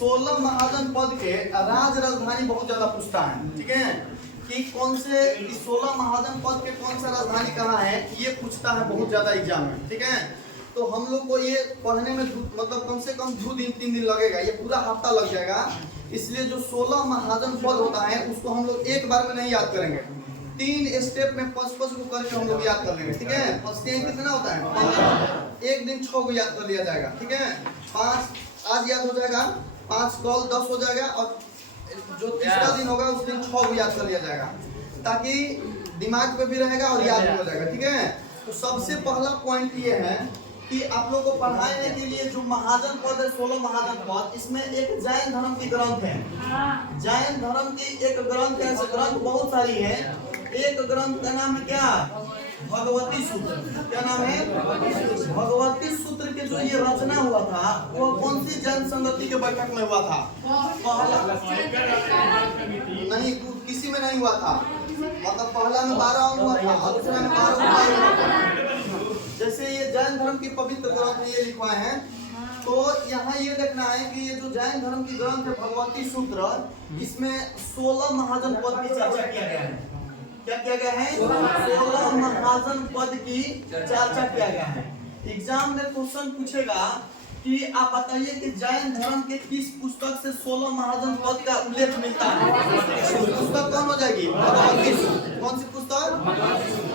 16 महाजन पद के राज राजधानी बहुत ज्यादा पूछता है, ठीक है, कि कौन से 16 महाजन पद के कौन सा राजधानी कहाँ है, ये पूछता है बहुत ज्यादा एग्जाम में, ठीक है। तो हम लोग को ये पढ़ने में मतलब कम से कम 2 दिन 3 दिन लगेगा, ये पूरा हफ्ता लग जाएगा। इसलिए जो 16 महाजन पद होता है उसको हम लोग एक बार में नहीं याद करेंगे, 3 स्टेप में 5-5 को करके हम लोग याद कर लेंगे, ठीक है। फर्स्ट टाइम कितना होता है 5, एक दिन 6 को याद कर लिया जाएगा, ठीक है। 5 आज याद हो जाएगा, 5 कल 10 हो जाएगा, और जो तीसरा दिन होगा उस दिन 6 को याद कर लिया जाएगा, ताकि दिमाग पे भी रहेगा और याद भी हो जाएगा, ठीक है। तो सबसे पहला पॉइंट ये है कि आप लोग को पढ़ाने के लिए जो महाजन पद है 16 महाजन पद, इसमें एक जैन धर्म की ग्रंथ है, जैन धर्म की एक ग्रंथ है, ग्रंथ बहुत सारी है। एक ग्रंथ का नाम है क्या, भगवती सूत्र। क्या नाम है, भगवती सूत्र के जो ये रचना हुआ था वो कौन सी जैन संगति के बैठक में हुआ था, पहला नहीं, किसी में नहीं हुआ था, मतलब पहला में 12 हुआ था और दूसरा में 12 हुआ था। जैसे ये जैन धर्म की पवित्र ग्रंथ में ये लिखवाए हैं, तो यहाँ ये देखना है कि ये जो जैन धर्म की ग्रंथ है भगवती सूत्र, इसमें 16 महाजन पद की चर्चा किया गया है। क्या किया गया है, 16 महाजन पद की चर्चा किया गया है। एग्जाम में क्वेश्चन पूछेगा कि आप बताइए कि जैन धर्म के किस पुस्तक से 16 महाजन पद का उल्लेख मिलता है। पुस्तक कौन हो जाएगी, भगवती सूत्र। कौन सी पुस्तक,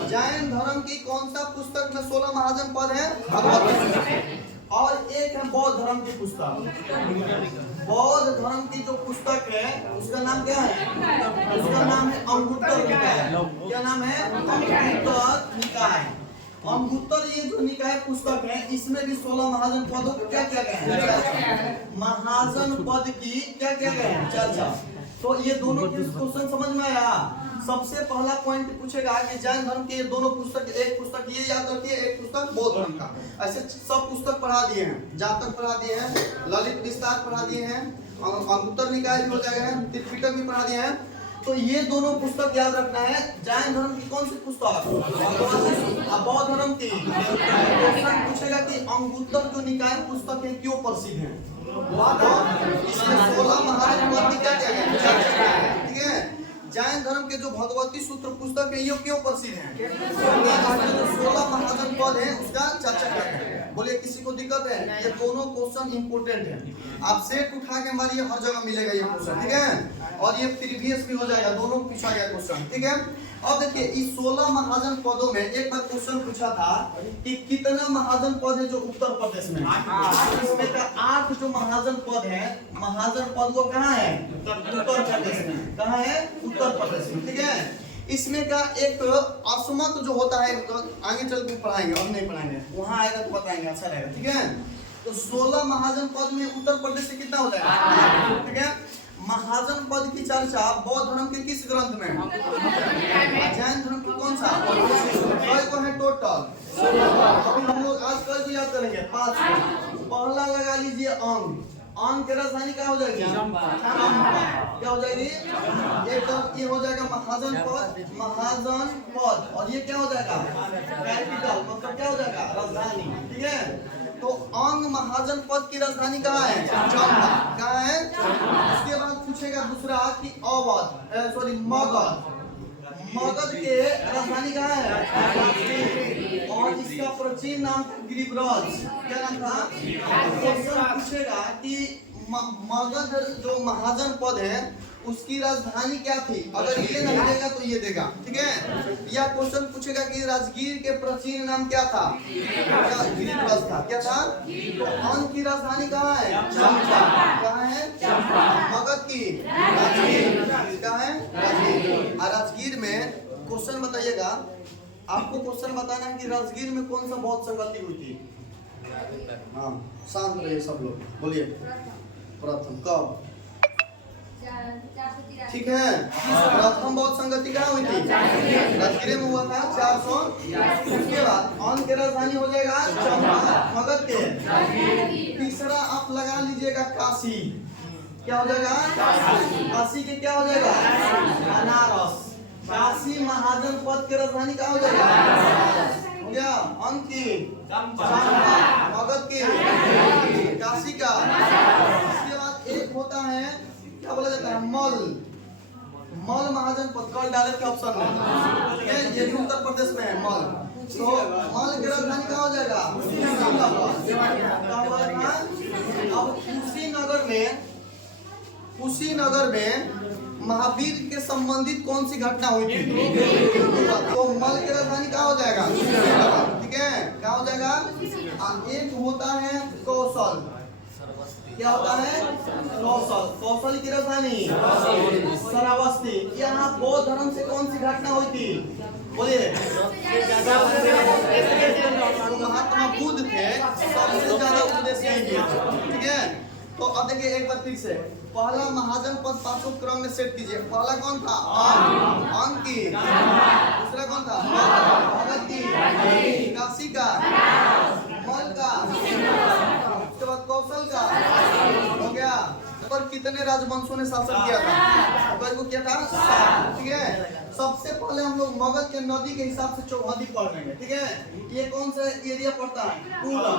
जैन धर्म की कौन सा पुस्तक में 16 महाजन पद है, भगवती सूत्र। और एक है बौद्ध धर्म की पुस्तक, बौद्ध धर्म की जो पुस्तक है उसका नाम क्या है, उसका नाम है अंगुत्तर निकाय। क्या नाम है, अंगुत्तर निकाय। अंगुत्तर ये जो निकाय पुस्तक है इसमें भी 16 महाजन पदों को क्या किया गया है, महाजन पद की क्या किया गया है, चर्चा। तो ये दोनों क्वेश्चन समझ में आया। सबसे पहला पॉइंट पूछेगा कि जैन धर्म के ये दोनों पुस्तक, एक पुस्तक ये याद रखिए, एक पुस्तक बौद्ध धर्म का। ऐसे सब पुस्तक पढ़ा दिए हैं, जातक पढ़ा दिए हैं, ललित विस्तार पढ़ा दिए हैं, अंगुत्तर निकाय भी हो जाएगा, त्रिपिटक भी पढ़ा दिए हैं। तो ये दोनों पुस्तक याद रखना है। जैन धर्म की कौन सी पुस्तक, बौद्ध धर्म की। क्वेश्चन पूछेगा कि अंगुत्तर जो निकाय पुस्तक है क्यों प्रसिद्ध है, इसमें 16 महाजन पद की क्या क्या है, ठीक है। जैन धर्म के जो भगवती सूत्र पुस्तक है ये क्यों प्रसिद्ध है, 16 महाजन पद है उसका चर्चा करेंगे। बोलिए किसी को दिक्कत है, ये दोनों क्वेश्चन इंपोर्टेंट है, आप सेट उठा के मारिए, हर जगह मिलेगा ये क्वेश्चन, ठीक है। और ये प्रीवियस भी हो जाएगा, दोनों पूछा गया क्वेश्चन, ठीक है। अब देखिए इस 16 महाजन पदों में एक बार क्वेश्चन पूछा था कि कितना महाजन पद है जो उत्तर प्रदेश में, इसमें का 8 जो महाजन पद है, महाजन पद वो कहाँ है, उत्तर प्रदेश में। कहाँ है, उत्तर प्रदेश में, ठीक है। इसमें का एक असमत जो होता है, आगे चल के पढ़ाएंगे, अब नहीं पढ़ाएंगे, वहाँ आएगा तो बताएंगे, अच्छा रहेगा, ठीक है। तो 16 महाजन पद में उत्तर प्रदेश से कितना हो जाएगा, ठीक है। महाजन पद की चर्चा बौद्ध धर्म के किस ग्रंथ में, जैन धर्म की कौन सा, को है टोटल। अभी हम लोग आज कल याद करेंगे 5। पहला लगा लीजिए अंग, अंग की राजधानी क्या हो जाएगी, क्या हो जाएगी, एक तो ये हो जाएगा महाजन पद, महाजन पद, और ये क्या हो जाएगा, कैपिटल, मतलब क्या हो जाएगा, राजधानी, ठीक है। तो अंग महाजन पद की राजधानी कहाँ है, चंबा। कहाँ है, उसके बाद पूछेगा दूसरा कि अवध, सॉरी मगध, मगध के राजधानी कहाँ है, और इसका प्राचीन नाम गिरिब्रज। क्या नाम था, क्वेश्चन पूछेगा कि मगध जो महाजन पद है उसकी राजधानी क्या थी, अगर ये नहीं देगा तो ये देगा, ठीक है। या क्वेश्चन पूछेगा कि राजगीर के प्राचीन नाम क्या था, गिरिब्रज था, क्या था। तो अंग की राजधानी कहाँ है, चंपा। कहाँ है, मगध की राजगीर, कहाँ है, राजगीर। और राजगीर में क्वेश्चन बताइएगा, आपको क्वेश्चन बताना है कि राजगीर में कौन सा बौद्ध संगति हुई थी। हाँ शांत रहिए सब लोग, बोलिए प्रथम कब, ठीक है। प्रथम बौद्ध संगति कहाँ हुई थी, राजगीर में हुआ था 400। उसके बाद अंग की राजधानी हो जाएगा चंपा, मगध के। तीसरा आप लगा लीजिएगा काशी, क्या हो जाएगा, काशी के क्या हो जाएगा, बनारस। काशी महाजन पद की राजधानी कहाँ हो जाएगा, हो गया, अंग की चंपा, मगध की काशी का। इसके बाद एक मल, मल महाजनपद कल डाले थे ऑप्शन में, ठीक है, ये भी उत्तर प्रदेश में है मल। तो मल की राजधानी कहाँ हो जाएगा? अब कुशीनगर में महावीर के संबंधित कौन सी घटना हुई थी? तो मल की राजधानी कहाँ हो जाएगा? ठीक है, कहाँ हो जाएगा? एक होता है कौशल, क्या होता है? कौशल, कौशल की राजधानी श्रावस्ती। यहाँ बौद्ध धर्म से कौन सी घटना हुई थी? बोलिए। महात्मा बुद्ध थे, सबसे ज्यादा उपदेश यही दिए थे, ठीक है। तो अब देखिए एक बार फिर से, पहला महाजनपद पांचों क्रम में सेट कीजिए। पहला कौन था? अंग की। दूसरा कौन था? भगत की। काशी का, मल का, उसके बाद कौशल का, हो गया। पर कितने राजवंशों ने शासन किया था? को किया था? ठीक है। सबसे पहले हम लोग मगध के नदी के हिसाब से चौहदी पढ़ लेंगे, ठीक है। ये कौन सा एरिया पड़ता है? पूरब।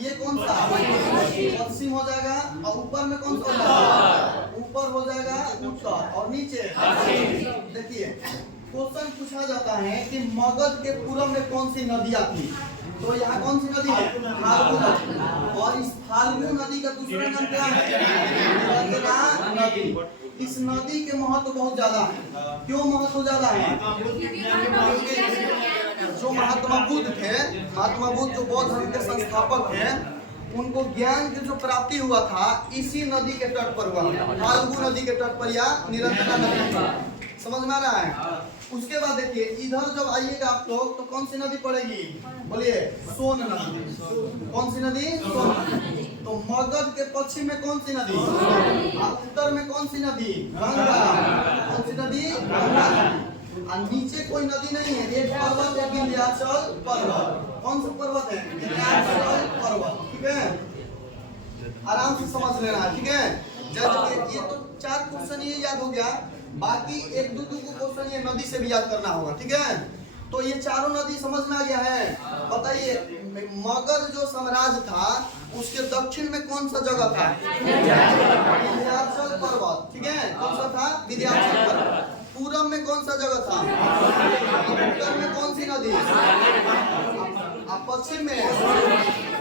ये कौन सा? पश्चिम हो जाएगा। और ऊपर में कौन सा हो जाएगा? ऊपर हो जाएगा उत्तर, और नीचे देखिए क्वेश्चन पूछा जाता है कि मगध के पूरब में कौन सी नदियां थी? तो यहाँ कौन सी नदी है? फाल्गु नदी। और इस फाल्गु नदी का दूसरा नाम क्या है? निरंजना नदी। इस नदी के महत्व बहुत ज्यादा है। क्यों महत्व ज्यादा है? जो महात्मा बुद्ध थे, महात्मा बुद्ध जो बौद्ध धर्म के संस्थापक थे, उनको ज्ञान की जो प्राप्ति हुआ था इसी नदी के तट पर हुआ, फाल्गु नदी के तट पर या निरंजना नदी पर। समझ में आ रहा है? उसके बाद देखिए इधर जब आइएगा आप लोग तो कौन सी नदी पड़ेगी? बोलिए। सोन नदी। कौन सी नदी? सोन नदी। तो मगध के पश्चिम में कौन सी नदी? उत्तर में कौन सी नदी? गंगा। कौन सी नदी? गंगा। और नीचे कोई नदी नहीं है, एक पर्वत है विंध्याचल पर्वत। कौन सा पर्वत है? विंध्याचल पर्वत, ठीक है। आराम से समझ लेना है, ठीक है। जैसे ये तो 4 क्वेश्चन ये याद हो गया, बाकी 1-2 क्वेश्चन ये नदी से भी याद करना होगा, ठीक है। तो ये चारों नदी समझ में आ गया है? बताइए मगध जो साम्राज्य था उसके दक्षिण में कौन सा जगह था? विंध्याचल पर्वत, ठीक है। कौन सा था? विंध्याचल पर्वत। पूरब में कौन सा जगह था? उत्तर में कौन सी नदी? पश्चिम में,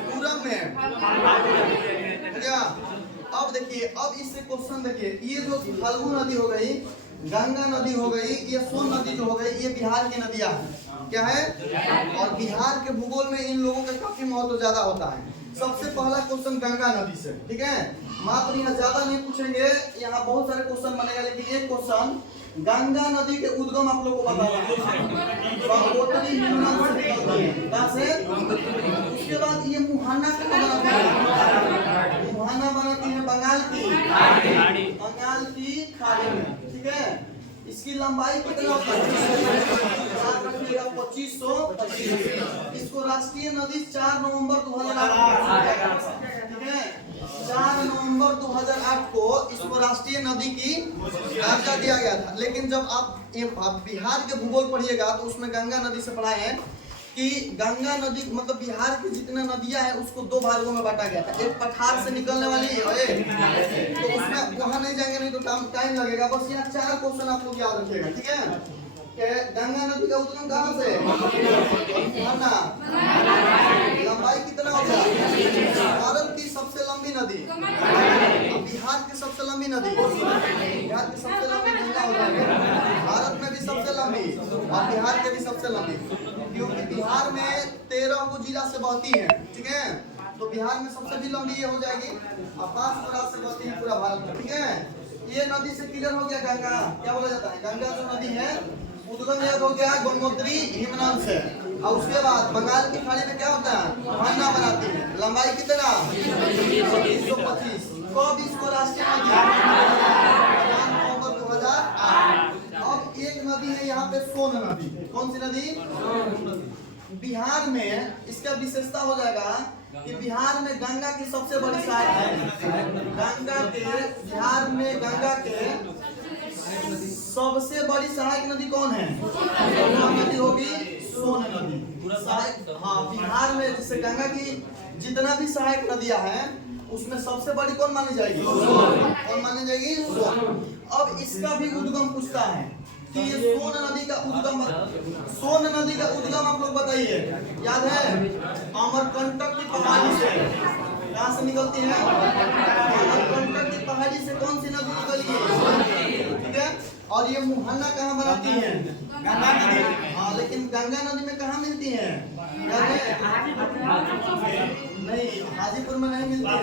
पूरब में, क्या? अब देखिए, अब इससे क्वेश्चन देखिए, ये जो फाल्गु नदी हो गई, गंगा नदी हो गई, ये सोन नदी जो हो गई, ये बिहार की नदियां हैं, क्या है? और बिहार के भूगोल में इन लोगों का काफी महत्व ज्यादा होता है। सबसे पहला क्वेश्चन गंगा नदी से, ठीक है। मात्र यहाँ ज्यादा नहीं पूछेंगे, यहाँ बहुत सारे क्वेश्चन बनेगा, लेकिन एक क्वेश्चन गंगा नदी के उद्गम आप लोग को बताना है। उसके बाद ये मुहाना कहाँ बनाती है? मुहाना बनाती है बंगाल की खाड़ी में, ठीक है। इसकी लंबाई कितना होता है? 2525। इसको राष्ट्रीय नदी 4 नवंबर 2008, ठीक है। 4 नवंबर 2008 को इसको राष्ट्रीय नदी की दर्जा दिया गया था। लेकिन जब आप बिहार के भूगोल पढ़िएगा तो उसमें गंगा नदी से पढ़ाए हैं कि गंगा नदी मतलब बिहार की जितने नदियां हैं उसको 2 भागों में बांटा गया था। एक पठार से निकलने वाली है, तो उसमें वहां नहीं जाएंगे, नहीं तो टाइम लगेगा। बस यहाँ 4 क्वेश्चन आप लोग याद रखिएगा, ठीक है। गंगा नदी का उद्गम कहाँ से? लंबाई कितना होगा? भारत की सबसे लंबी नदी, बिहार की सबसे लंबी नदी, बिहार की सबसे लंबी गंगा हो जाएगी। भारत में भी सबसे लंबी और बिहार के भी सबसे लंबी, क्योंकि बिहार में 13 को जिला से बहती है, ठीक है। तो बिहार में सबसे भी लंबी ये हो जाएगी और 5 बराबर से बहती है पूरा भारत में, ठीक है। ये नदी से क्लियर हो गया गंगा क्या बोला जाता है? गंगा जो नदी है उद्गम याद हो गया गंगोत्री हिमनद से। और उसके बाद बंगाल की खाड़ी में क्या होता है? मुहाना बनाती है। लंबाई कितना? 2525। कब इसको राष्ट्रीय नदी? 4 नवंबर 2008। अब एक नदी है यहाँ पे सोन नदी। कौन सी नदी? बिहार में इसका विशेषता हो जाएगा कि बिहार में गंगा की सबसे बड़ी सहायक है। गंगा के बिहार में गंगा के सबसे बड़ी सहायक नदी कौन है? नदी होगी सोन नदी। हाँ, बिहार में जैसे गंगा की जितना भी सहायक नदियां हैं उसमें सबसे बड़ी कौन मानी जाएगी? कौन मानी जाएगी? सोन। अब इसका भी उद्गम पूछता है कि ये सोन नदी का उद्गम, सोन नदी का उद्गम आप लोग बताइए, याद है? अमरकंटक की पहाड़ी से। कहाँ से निकलती है? अमरकंटक की पहाड़ी से कौन सी नदी निकली है? ठीक है। और ये मुहाना कहाँ बनाती है? गंगा नदी। हाँ, लेकिन गंगा नदी में कहाँ मिलती है? याद है? नहीं, हाजीपुर में नहीं मिलती है,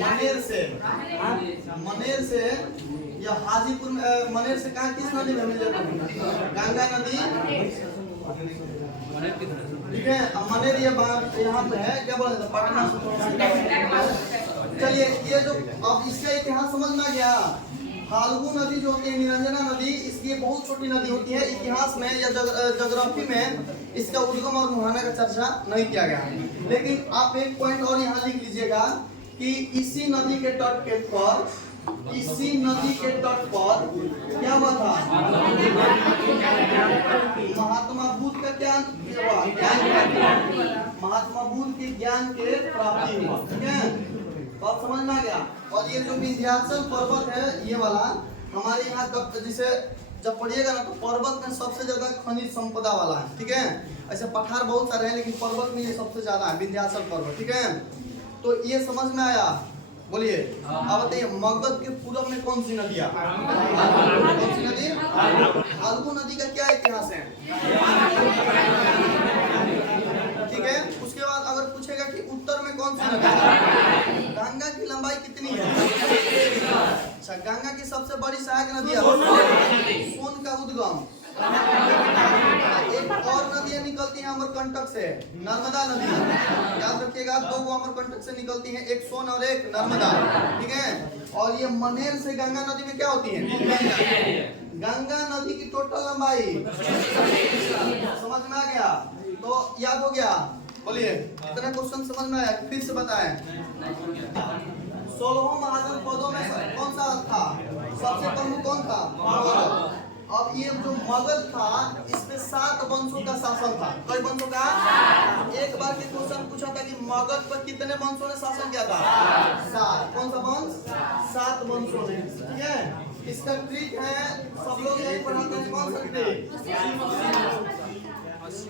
मनेर से। मनेर से या हाजीपुर में, मनेर से कहाँ किस नदी में मिल जाती है? गंगा नदी। ठीक है। अब मनेर ये बात यहाँ पे है, क्या बोला जाता है? पटना। चलिए, ये जो अब इसका इतिहास समझ में आ गया। फाल्गु नदी जो होती है, निरंजना नदी, इसकी बहुत छोटी नदी होती है। इतिहास में या ज्योग्राफी में इसका उद्गम और मुहाना का चर्चा नहीं किया गया। लेकिन आप एक पॉइंट और यहाँ लिख लीजिएगा कि इसी नदी के तट के पर, इसी नदी के तट पर क्या हुआ था? महात्मा बुद्ध का ज्ञान हुआ, महात्मा बुद्ध के ज्ञान के प्राप्ति हुआ। ठीक है, बात समझ में आ गया। और ये जो विंध्याचल पर्वत है, ये वाला हमारे यहाँ जिसे जब पढ़िएगा ना, तो पर्वत में सबसे ज्यादा खनिज संपदा वाला है। ठीक है, ऐसे पठार बहुत सारे हैं, लेकिन पर्वत में ये सबसे ज्यादा है, विंध्याचल पर्वत। ठीक है, तो ये समझ में आया? बोलिए। अब बताइए, मगध के पूर्व में कौन सी नदी है? कौन सी नदी? फाल्गु नदी का क्या इतिहास है? ठीक है। उसके बाद अगर पूछेगा कि उत्तर में कौन सी नदी है? गंगा की लंबाई कितनी है? अच्छा, गंगा की सबसे बड़ी सहायक नदी है सोन का उद्गम। एक और नदियां निकलती हैं अमरकंटक से, नर्मदा नदी। याद रखिएगा, दो गो अमरकंटक से निकलती हैं, एक सोन और एक नर्मदा। ठीक है। और ये मनेर से गंगा नदी में क्या होती है? गंगा नदी की टोटल लंबाई समझ में आ गया? तो याद हो गया? बोलिए, इतना क्वेश्चन समझ में आया? फिर से बताएं। 16 महाजन पदों में कौन सा था? सबसे प्रमुख कौन था? मगध। अब ये जो मगध था, इसमें 7 वंशों का शासन था। कई वंशों का? एक बार के क्वेश्चन पूछा था कि मगध पर कितने वंशों ने शासन किया था? 7। कौन सा वंश? 7 वंशों ने। ठीक है। इसका ट्रिक है, सब लोग यही पढ़ाते हैं। कौन सा ट्रिक?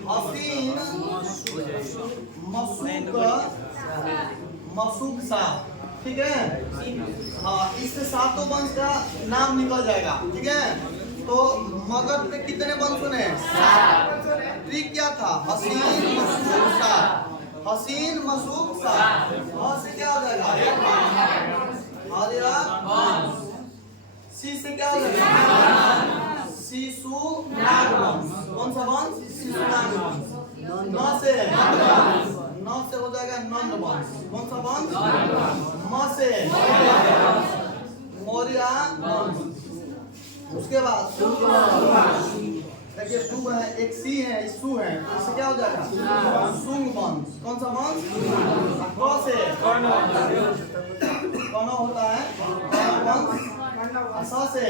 हसीन, मसूक सा। ठीक है। हाँ, इससे 7 वंश का नाम निकल जाएगा। ठीक है। तो मगध में कितने वंशों ने? 7। ट्रिक क्या था? हसीन मसूक सा। हसीन मसूक सा। से क्या हो जाएगा? सी से क्या हो जाएगा? शिशु नागवंश। कौन सा वंश? शिशु नागवंश। न से हो जाएगा नंद वंश। कौन सा वंश? म से मौर्य वंश। उसके बाद देखिए, शुभ है, एक सी है, सु है, इससे क्या हो जाएगा? सुंग वंश। कौन सा वंश? क से कौन होता है? वंश। से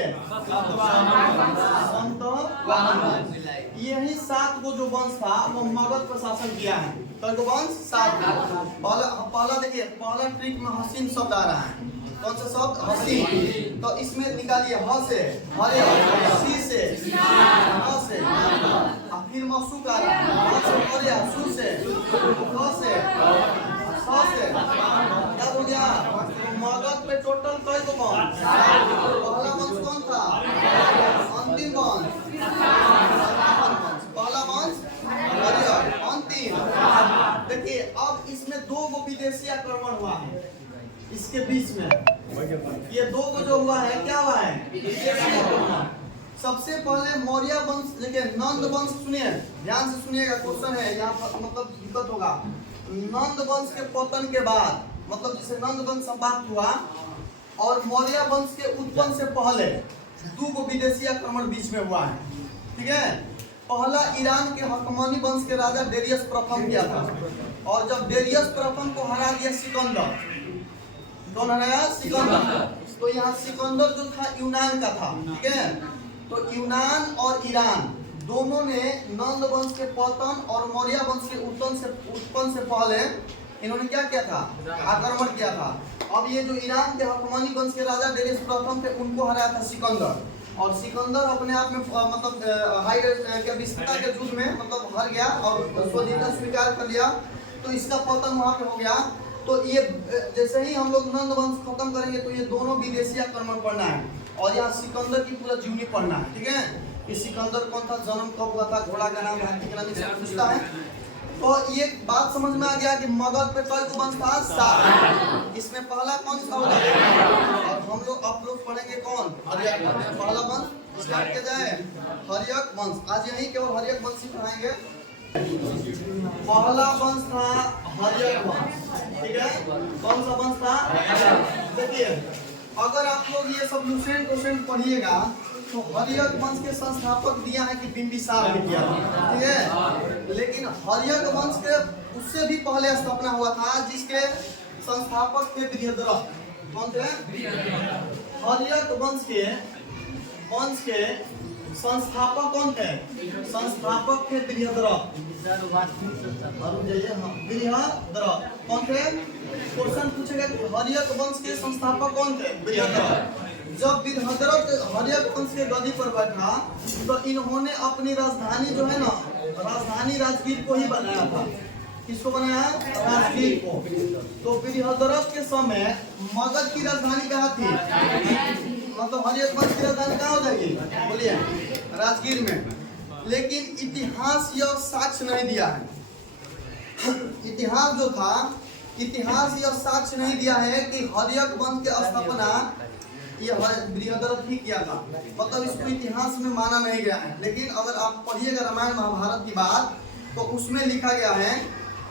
संत। यही 7 को जो वंश था, वो मगध पर शासन किया है। तो वंश 7। पहला देखिए, पहला ट्रिक में हसीन शब्द आ रहा है। कौन सा शब्द? हसीन। तो इसमें निकालिए, ह से हरे, सी से न से, फिर मसूक आ रहा है, ह से हरे, सु से, क से, स से। क्या हो गया? मगध पे टोटल कई गो वंश? पहला वंश कौन था? अंतिम वंश। पहला वंश हरियर, अंतिम। देखिए, अब इसमें 2 गो विदेशी आक्रमण हुआ है इसके बीच में। ये 2 को जो हुआ है, क्या हुआ है? विदेशी आक्रमण। सबसे पहले मौर्य वंश, देखिए नंद वंश, सुनिए ध्यान से सुनिएगा, क्वेश्चन है यहाँ पर, मतलब दिक्कत होगा। नंद वंश के पतन के बाद, मतलब जिसे नंद वंश समाप्त हुआ और मौर्य वंश के उत्पन्न से पहले 2 को विदेशी आक्रमण बीच में हुआ है। ठीक है। पहला ईरान के हकमानी वंश के राजा डेरियस प्रथम किया था, और जब डेरियस प्रथम को हरा दिया सिकंदर, कौन हराया? सिकंदर। तो यहाँ सिकंदर जो था यूनान का था। ठीक है। तो यूनान और ईरान दोनों ने नंद वंश के पतन और मौर्य वंश के उत्पन्न से पहले इन्होंने क्या किया था, आक्रमण किया था। अब ये जो ईरान के हकमानी वंश के राजा डेरियस प्रथम थे, उनको हराया था सिकंदर। और सिकंदर अपने आप में मतलब हाई के विस्तार के युद्ध में मतलब हार गया और स्वतंत्रता स्वीकार कर लिया, तो इसका पतन वहाँ पे हो गया। तो ये जैसे ही हम लोग नंद वंश खत्म करेंगे तो ये दोनों विदेशी आक्रमण पढ़ना है और यहाँ सिकंदर की पूरा जीवनी पढ़ना है, ठीक है। कि सिकंदर कौन था, जन्म कब हुआ था, घोड़ा का नाम पूछता है। तो ये बात समझ में आ गया कि मगध पे कई को वंश था, 7। इसमें पहला कौन सा होगा, और हम लोग आप लोग पढ़ेंगे कौन, हर्यक वंश। पहला वंश स्टार्ट किया जाए, हर्यक वंश। आज यही केवल हर्यक वंश ही पढ़ाएंगे। पहला वंश था हर्यक वंश, ठीक है। कौन सा वंश था, देखिए अगर आप लोग ये सब लुसेंट क्वेश्चन पढ़िएगा तो हर्यक वंश के संस्थापक दिया है कि बिंबिसार ने किया था, ठीक है। लेकिन हर्यक वंश के उससे भी पहले स्थापना हुआ था जिसके संस्थापक थे बृहद्रथ। कौन थे, हर्यक वंश के संस्थापक कौन थे, संस्थापक थे बृहद्रथ। बृहद्रथ कौन थे, क्वेश्चन पूछेगा कि हर्यक वंश के संस्थापक कौन थे, बृहद्रथ। जब बृहद्रथ हर्यक वंश के गद्दी पर बैठा तो इन्होंने अपनी राजधानी जो है ना, राजधानी राजगीर को ही बनाया था। किसको बनाया, राजगीर को। तो बृहद्रथ के समय मगध की राजधानी कहाँ थी, मतलब हर्यक वंश की राजधानी कहाँ हो जाएगी, बोलिए, राजगीर में। लेकिन इतिहास यह साक्ष्य नहीं दिया है, इतिहास जो था, इतिहास यह साक्ष्य नहीं दिया है कि हर्यक वंश की स्थापना ये बृहद्रथ ही किया था, मतलब इसको इतिहास में माना नहीं गया है। लेकिन अगर आप पढ़िएगा रामायण महाभारत की बात तो उसमें लिखा गया है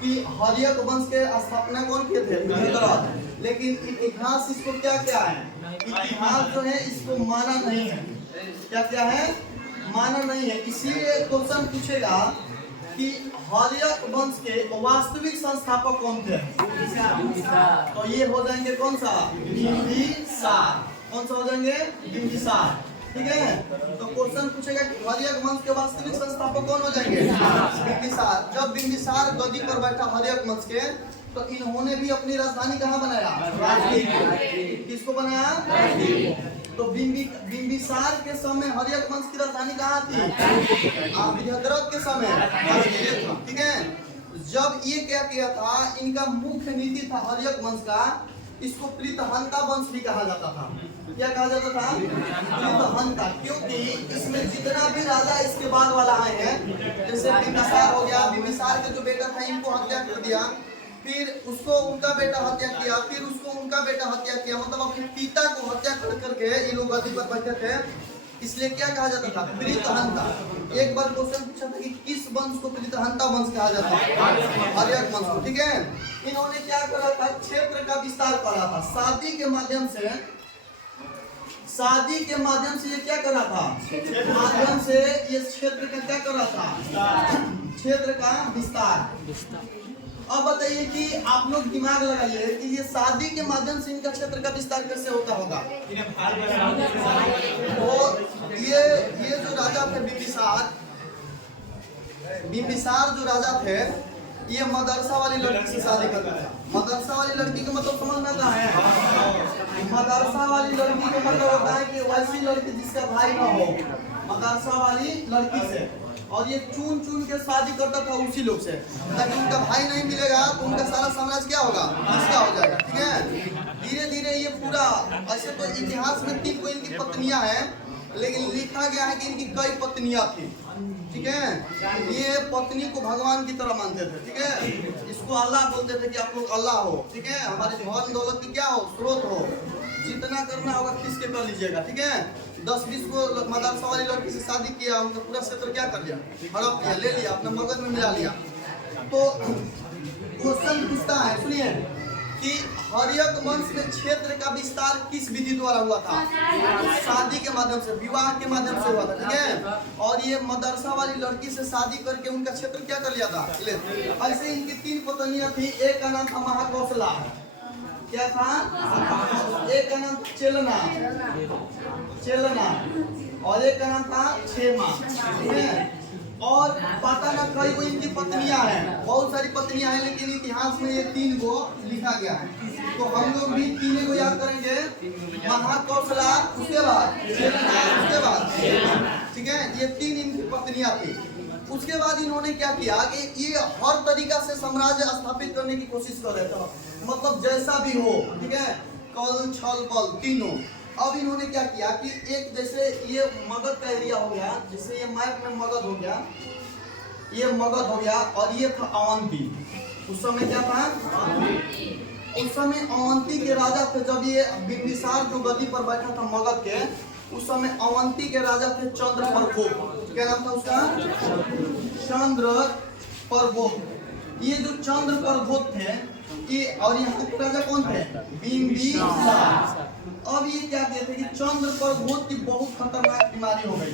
कि हर्यक वंश के स्थापना कौन किए थे, बृहद्रथ। लेकिन इतिहास इसको क्या क्या है, इतिहास जो है इसको माना नहीं है, क्या क्या है, माना नहीं है। इसीलिए क्वेश्चन पूछेगा कि हर्यक वंश के वास्तविक संस्थापक कौन थे, तो ये हो जाएंगे कौन सा, बिंबिसार। कौन सा हो जाएंगे, बिंबिसार, ठीक है। तो क्वेश्चन पूछेगा कि हर्यक वंश के वास्तविक संस्थापक कौन हो जाएंगे, बिंबिसार। जब बिंबिसार गद्दी पर बैठा हर्यक वंश के, तो इन्होंने भी अपनी राजधानी कहाँ बनाया, राजगीर। किसको बनाया, तो बिंबिसार के समय हर्यक वंश की राजधानी कहाँ थी, बृहद्रथ के समय राजगीर था, ठीक है। जब ये क्या किया था, इनका मुख्य नीति था हर्यक वंश का, इसको प्रीतहंता वंश भी कहा जाता था। क्या कहा जाता था, प्रीतहंता, क्योंकि इसमें जितना भी राजा इसके बाद वाला आए हैं, जैसे बिंबिसार हो गया, बिंबिसार के जो बेटा था इनको हत्या कर दिया, फिर उसको उनका बेटा हत्या किया, फिर उसको उनका बेटा हत्या किया, मतलब अपने पिता को हत्या कर करके ये लोग गद्दी पर बैठे थे, इसलिए क्या कहा जाता था, प्रीतहंता। एक बार क्वेश्चन पूछा था कि किस वंश को प्रीतहंता वंश कहा जाता है, हर्यक वंश को, ठीक है। इन्होंने क्या करा था, क्षेत्र का विस्तार करा था, शादी के माध्यम से ये क्या करा था, माध्यम से ये क्षेत्र का क्या करा था, क्षेत्र का विस्तार। अब बताइए कि आप लोग दिमाग लगाइए कि ये शादी के माध्यम से इनका क्षेत्र का विस्तार कैसे होता होगा। तो ये जो राजा थे बिंबिसार जो राजा थे, ये मदरसा वाली लड़की से शादी करता था। मदरसा वाली लड़की का मतलब समझ में आता है, मदरसा वाली लड़की का मतलब होता है कि वैसी लड़की जिसका भाई ना हो, मदरसा वाली लड़की से। और ये चुन चुन के शादी करता था उसी लोग से, ताकि उनका भाई नहीं मिलेगा तो उनका सारा साम्राज्य क्या होगा, इसका हो जाएगा, ठीक है। धीरे धीरे ये पूरा, ऐसे तो इतिहास में 3 को इनकी पत्नियां हैं, लेकिन लिखा गया है कि इनकी कई पत्नियां थी, ठीक है। ये पत्नी को भगवान की तरह मानते थे, ठीक है। इसको अल्लाह बोलते थे कि आप लोग अल्लाह हो, ठीक है, हमारे धन दौलत की क्या हो, स्रोत हो, जितना करना होगा खींच के कर लीजिएगा, ठीक है। 10-20 को मदरसा वाली लड़की से शादी किया, उनका पूरा क्षेत्र क्या कर लिया, हड़प लिया, ले लिया, अपना मगज में मिला लिया। तो क्वेश्चन पूछता है, सुनिए, कि हर्यक वंश में क्षेत्र का विस्तार किस विधि द्वारा हुआ था, शादी के माध्यम से, विवाह के माध्यम से हुआ था, ठीक है। और ये मदरसा वाली लड़की से शादी करके उनका क्षेत्र क्या कर लिया था, ऐसे इनकी 3 पत्नियां थी। एक का नाम था महाकौशला, क्या था, एक का नाम चेलना, और एक का नाम था क्षेमा, ठीक है। और पता न कई को इनकी पत्नियां हैं, बहुत सारी पत्नियां हैं, लेकिन इतिहास में ये 3 को लिखा गया है। तो हम लोग भी 3 को याद करेंगे, महाकौशला, उसके बाद चेतना, उसके बाद, ठीक है, ये 3 इनकी पत्नियां थी। उसके बाद इन्होंने क्या किया कि ये हर तरीका से साम्राज्य स्थापित करने की कोशिश कर रहे थे, मतलब जैसा भी हो, ठीक है, कल छल बल तीनों। अब इन्होंने क्या किया कि एक जैसे ये मगध का एरिया हो गया, जैसे ये मैप में मगध हो गया, ये मगध हो गया, और ये था अवंती। उस समय क्या था? उस समय अवंती के राजा थे। जब ये बिंबिसार जो गद्दी पर बैठा था मगध के, उस समय अवंती के राजा थे चंद्र प्रकोप। क्या नाम था उसका? चंद्र प्रकोप। ये जो चंद्र प्रकोप थे ये, और यहाँ के राजा कौन थे? बिंबिसार। अब ये क्या कहते हैं कि चंद्र प्रकोप की बहुत खतरनाक बीमारी हो गई,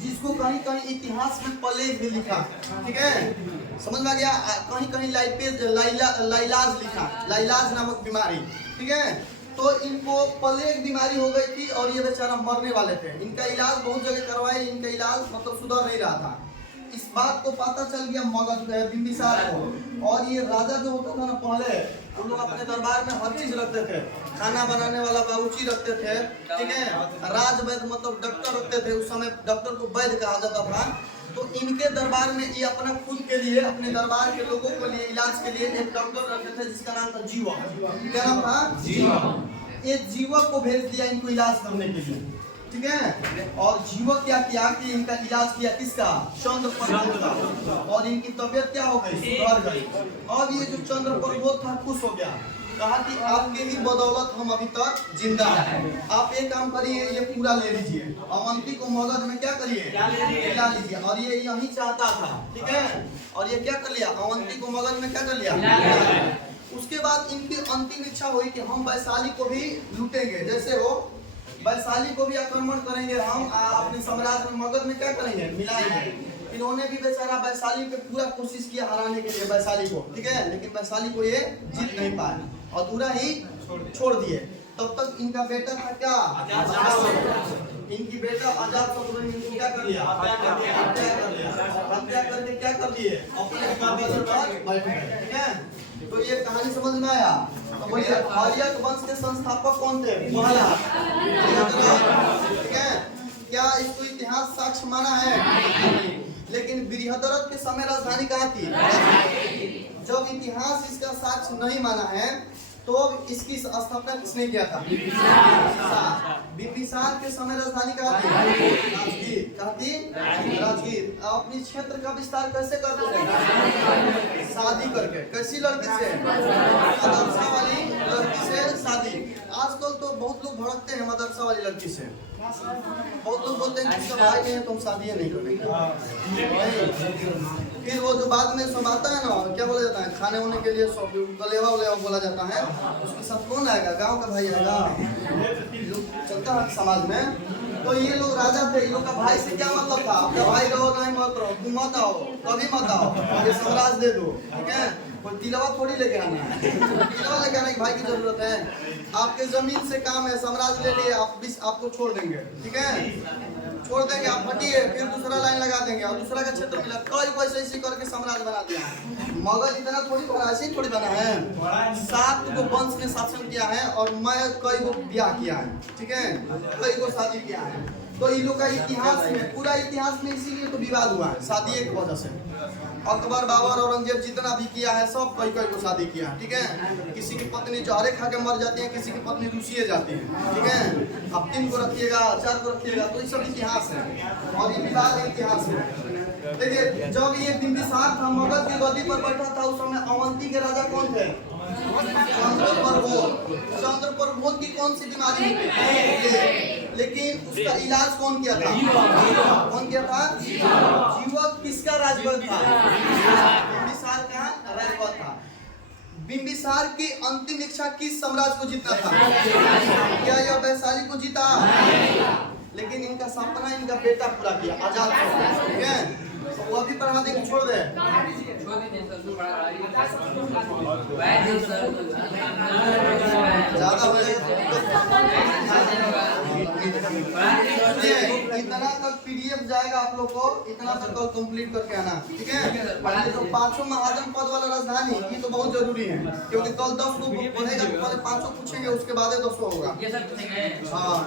जिसको कहीं कहीं इतिहास में प्लेग भी लिखा, ठीक है, समझ में आ गया? कहीं कहीं लाइलाज लिखा, लाइलाज नामक बीमारी, ठीक है। तो इनको प्लेग बीमारी हो गई थी और ये बेचारा मरने वाले थे। इनका इलाज बहुत जगह करवाए, इनका इलाज मतलब सुधर नहीं रहा था। इस बात को पता चल गया मगध बिंबिसार को, और ये राजा जो होता था ना, पहले उन लोग अपने दरबार में हर चीज रखते थे, खाना बनाने वाला बाबूची रखते थे, ठीक है, राज वैद्य मतलब डॉक्टर रखते थे। उस समय डॉक्टर को वैद्य कहा जाता था। तो इनके दरबार में ये अपना खुद के लिए, अपने दरबार के लोगों के लिए इलाज के लिए एक डॉक्टर रखते थे जिसका नाम था जीवक। क्या नाम था? जीवक। ये जीवक को भेज दिया इनको इलाज करने के लिए, ठीक है। और जीवक क्या किया कि इनका इलाज किया, किसका? चंद्र प्रकोप का, और इनकी तबीयत क्या हो गई? सुधर गई। अब ये जो चंद्र प्रकोप था खुश हो गया, कहा कि आपके ही बदौलत हम अभी तक जिंदा हैं। आप एक काम करिए, ये पूरा ले लीजिए, अवंती को मगध में क्या करिए? मिला लीजिए। और ये यही चाहता था, ठीक है, और ये क्या कर लिया? अवंती को मगध में क्या कर लिया? उसके बाद इनकी अंतिम इच्छा हुई कि हम वैशाली को भी लूटेंगे, जैसे हो वैशाली को भी आक्रमण करेंगे, हम अपने साम्राज्य में मगध में क्या करेंगे? मिलाएंगे। इन्होंने भी बेचारा वैशाली पे पूरा कोशिश किया हराने के लिए वैशाली को, ठीक है, लेकिन वैशाली को ये जीत नहीं पाए, अधूरा ही छोड़ दिए। तब तक इनका बेटा था क्या? इनकी बेटा अजातशत्रु ने इनको क्या कर लिया? हत्या कर लिया। हत्या करके क्या कर दिए? अपने काबिल पर बैठ गए, ठीक है। तो ये कहानी समझ में आया? तो बोलिए, आर्यक वंश के संस्थापक कौन थे? प्रहलाद, ठीक है। क्या इसको इतिहास साक्ष्य माना है? लेकिन बृहद्रथ के समय राजधानी कहाँ थी? जब इतिहास इसका साक्ष्य नहीं माना है, तो इसकी स्थापना किसने किया था? बिंबिसार के समय राजधानी कहाँ थी? राजगीर। कहाँ थी? राजगीर। अपनी क्षेत्र का विस्तार कैसे करते थे? शादी करके। कैसी लड़की से? मदरसा वाली लड़की से शादी। आजकल तो बहुत लोग भड़कते हैं मदरसा वाली लड़की से, बहुत लोग बोलते हैं कि भाई नहीं तुम शादी नहीं करोगे। फिर वो जो बाद में सब आता है ना, क्या बोला जाता है, खाने होने के लिए सब गलेवा उलेवा बोला जाता है, उसके साथ कौन आएगा? गांव का भाई आएगा, चलता है समाज में। तो ये लोग राजा थे, इन लोग का भाई से क्या मतलब था? आपका भाई रहो नहीं मत रहो, तुम मत आओ, कभी मत आओ, ये साम्राज्य दे दो, ठीक है। कोई तिलवा थोड़ी लेके आना है, तिलवा लेके आने की भाई की जरूरत है। आपके जमीन से काम है, साम्राज्य ले लिए, आपको छोड़ देंगे, ठीक है, छोड़ देंगे, आप हटिए, फिर दूसरा लाइन लगा देंगे और दूसरा का क्षेत्र मिला, कई पैसे इसी करके साम्राज्य बना दिया। मगध इतना थोड़ी बना, ऐसे ही थोड़ी बना है। 7 गो वंश ने शासन किया है और मैं कई गो ब्याह किया है, ठीक है, कई गो शादी किया है। तो इन लोग का इतिहास में, पूरा इतिहास में इसीलिए तो विवाद हुआ है, शादी की वजह से। अकबर, बाबर, औरंगजेब जितना भी किया है, सब कई कई को शादी किया है, ठीक है। किसी की पत्नी जहरे खा के मर जाती है, किसी की पत्नी रूसिए जाती है, ठीक है। अब 3 को रखिएगा, 4 को रखिएगा, तो ये सब इतिहास है और ये विवाद है इतिहास में। देखिए, जब ये बिंबिसार था, मगध की गद्दी पर बैठा था, उस समय अवंती के राजा कौन थे? चंद्र प्रकोप। चंद्र प्रकोप की कौन सी बीमारी थी? लेकिन उसका इलाज कौन किया था? कौन किया था? जीवक। किसका राजवंश था? बिंबिसार का राजवंश था। बिंबिसार की अंतिम इच्छा किस साम्राज्य को जीतना था? क्या यह वैशाली को जीता? लेकिन इनका सपना इनका बेटा पूरा किया, अजातशत्रु, ठीक है। वो अभी पढ़ा दे छोड़ दे, ज्यादा हो जाएगा। इतना तक पीडीएफ जाएगा आप लोग को, इतना तक कल कंप्लीट करके आना, ठीक है। तो 500 महाजन पद वाला राजधानी ये तो बहुत जरूरी है, क्योंकि कल 10 को पढ़ेगा, पहले 500 पूछेंगे, उसके बाद 200 होगा। हाँ।